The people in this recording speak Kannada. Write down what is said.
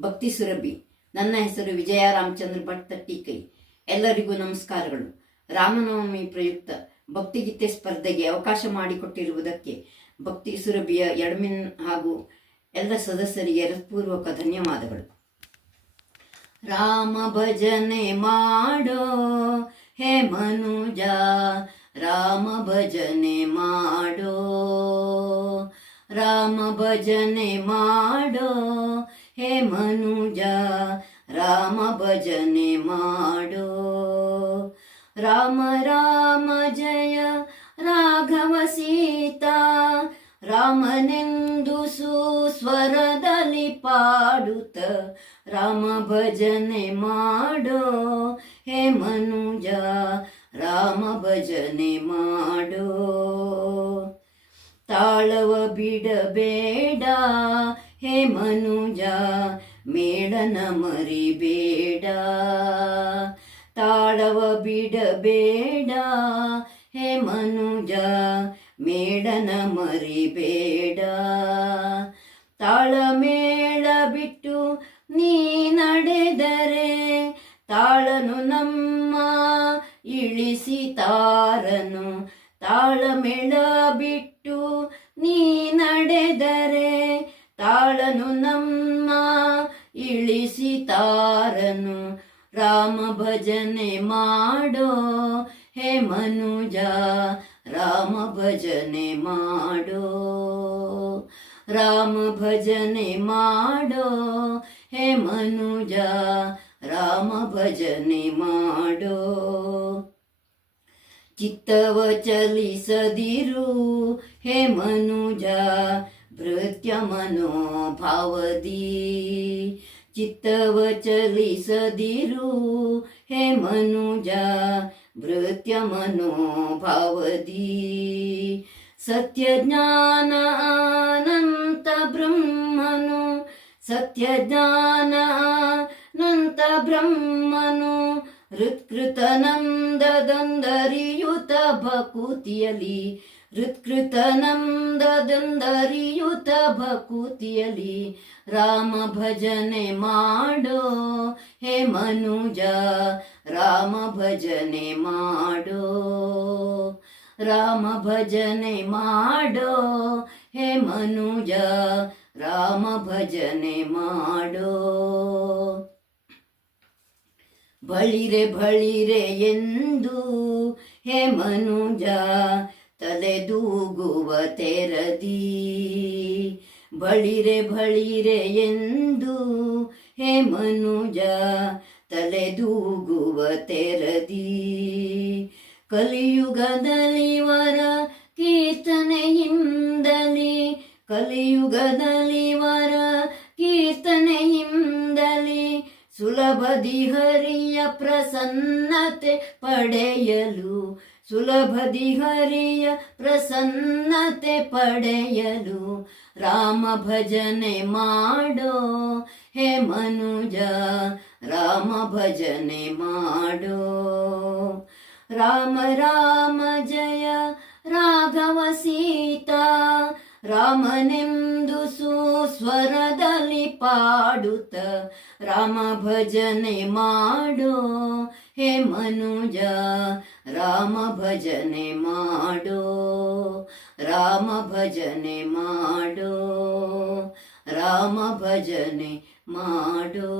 ಭಕ್ತಿ ಸುರಭಿ. ನನ್ನ ಹೆಸರು ವಿಜಯ ರಾಮಚಂದ್ರ ಭಟ್ ತಟ್ಟಿಕೈ. ಎಲ್ಲರಿಗೂ ನಮಸ್ಕಾರಗಳು. ರಾಮನವಮಿ ಪ್ರಯುಕ್ತ ಭಕ್ತಿಗೀತೆ ಸ್ಪರ್ಧೆಗೆ ಅವಕಾಶ ಮಾಡಿಕೊಟ್ಟಿರುವುದಕ್ಕೆ ಭಕ್ತಿ ಸುರಭಿಯ ಎಡಮಿನ್ ಹಾಗೂ ಎಲ್ಲ ಸದಸ್ಯರಿಗೆ ಹೃತ್ಪೂರ್ವಕ ಧನ್ಯವಾದಗಳು. ರಾಮ ಭಜನೆ ಮಾಡೋ ಹೇ ಮನುಜ, ರಾಮ ಭಜನೆ ಮಾಡೋ, ರಾಮ ಭಜನೆ ಮಾಡೋ ಹೇ ಮನುಜ, ರಾಮ ಭಜನೆ ಮಾಡೋ. ರಾಮ ರಾಮ ಜಯ, ರಾಘವ ಸೀತಾ. ರಾಮನೆಂದು ಸುಸ್ವರದಲ್ಲಿ ಪಾಡುತ್ತ ರಾಮ ಭಜನೆ ಮಾಡೋ. ಹೇ ಮನುಜ, ರಾಮ ಭಜನೆ ಮಾಡೋ. ತಾಳವ ಬಿಡಬೇಡ. ಹೇ ಮನುಜ, ಮೇಡನ ಮರಿಬೇಡ. ತಾಳವ ಬಿಡಬೇಡ. ಹೇ ಮನುಜ, ಮೇಡನ ಮರಿಬೇಡ. ತಾಳಮೇಳ ಬಿಟ್ಟು ನೀ ನಡೆದರೆ ತಾಳನು ನಮ್ಮ ಇಳಿಸಿ ತಾರನು. ತಾಳಮೇಳ ಬಿಟ್ಟು ನೀ ನಡೆದರೆ ತಾಳನು ನಮ್ಮ ಇಳಿಸಿ ತಾರನು ರಾಮ ಭಜನೆ ಮಾಡೋ ಹೇ ಮನುಜ, ರಾಮ ಭಜನೆ ಮಾಡೋ. ರಾಮ ಭಜನೆ ಮಾಡೋ ಹೇ ಮನುಜ, ರಾಮ ಭಜನೆ ಮಾಡೋ. ಚಿತ್ತವ ಚಲಿಸದಿರು ಹೇ ಮನುಜ ಭೃತ್ಯ ಮನೋಭಾವದಿ ಚಿತ್ತವ ಚಲಿಸದಿರು ಹೇ ಮನುಜ ಭೃತ್ಯ ಮನೋಭಾವದಿ ಸತ್ಯ ಜ್ಞಾನ ಅನಂತ ಬ್ರಹ್ಮನು. ಸತ್ಯ ಜ್ಞಾನ ಅನಂತ ಬ್ರಹ್ಮನು. ಹೃತ್ಕೃತನಂದದಂದರಿಯುತ ಭಕೂತಿಯಲಿ. ಹೃತ್ಕೃತನಂದದಂದರಿಯುತ ಭಕೂತಿಯಲಿ. ರಾಮ ಭಜನೆ ಮಾಡೋ ಹೇ ಮನುಜ, ರಾಮ ಭಜನೆ ಮಾಡೋ. ರಾಮ ಭಜನೆ ಮಾಡೋ ಹೇ ಮನುಜ, ರಾಮ ಭಜನೆ ಮಾಡೋ. ಬಳಿರೆ ಬಳಿರೆ ಎಂದು ಹೇ ಮನುಜ ತಲೆದೂಗುವ ತೆರದಿ. ಬಳಿರೆ ಬಳಿರೆ ಎಂದು ಹೇ ಮನುಜ ತಲೆದೂಗುವ ತೆರದಿ. ಕಲಿಯುಗದಲ್ಲಿ ವರ ಕೀರ್ತನೆಯಿಂದಲೇ ಕಲಿಯುಗದಲ್ಲಿ ಸುಲಭದಿ ಹರಿಯ ಪ್ರಸನ್ನತೆ ಪಡೆಯಲು ಸುಲಭದಿ ಹರಿಯ ಪ್ರಸನ್ನತೆ ಪಡೆಯಲು ರಾಮ ಭಜನೆ ಮಾಡೋ ಹೇ ಮನುಜ, ರಾಮ ಭಜನೆ ಮಾಡೋ. ರಾಮ ರಾಮ ರಾಮನೆಂದು ಸುಸ್ವರದಲ್ಲಿ ಪಾಡುತ್ತ ರಾಮ ಭಜನೆ ಮಾಡೋ ಹೇ ಮನುಜ, ರಾಮ ಭಜನೆ ಮಾಡೋ, ರಾಮ ಭಜನೆ ಮಾಡೋ, ರಾಮ ಭಜನೆ ಮಾಡೋ.